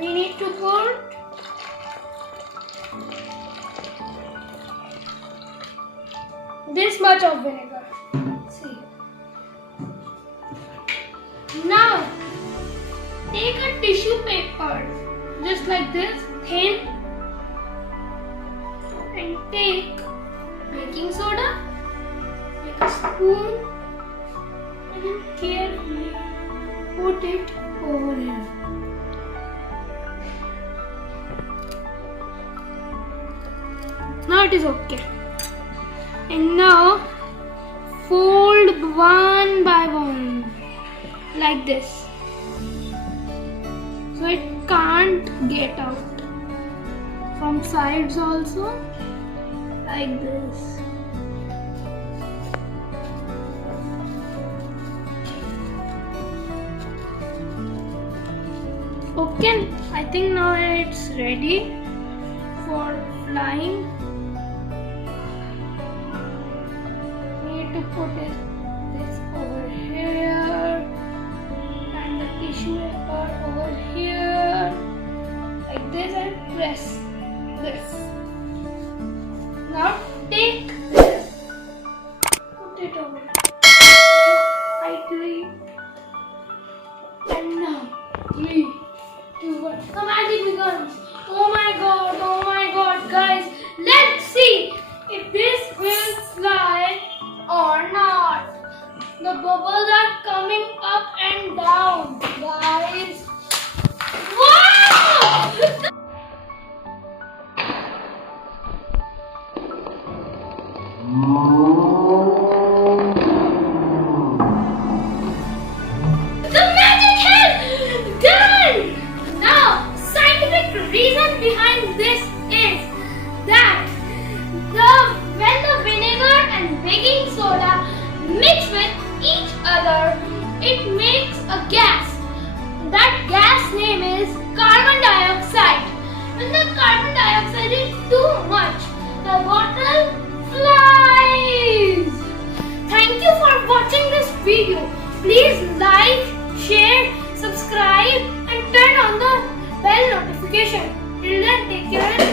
we need to put this much of vinegar. See. Now, take a tissue paper, just like this, thin, and take baking soda, take a spoon, and then carefully put it over here. Now it is okay. And now fold one by one like this, so it can't get out. From sides also like this. Okay, I think now it's ready for flying. To put this over here and the tissue paper over here like this and press this. Now take this, put it over tightly, and now 3, 2, 1. The magic begins. Oh my god, guys, let's see if this will fly or not. The bubbles are coming up and down, guys. Wow! The magic has done! Now, scientific reason behind this is that when the vinegar and baking soda mix with each other, it makes a gas. That gas name is carbon dioxide. When the carbon dioxide is too much, the bottle flies. Thank you for watching this video. Please like, share, subscribe and turn on the bell notification. Till then, take care.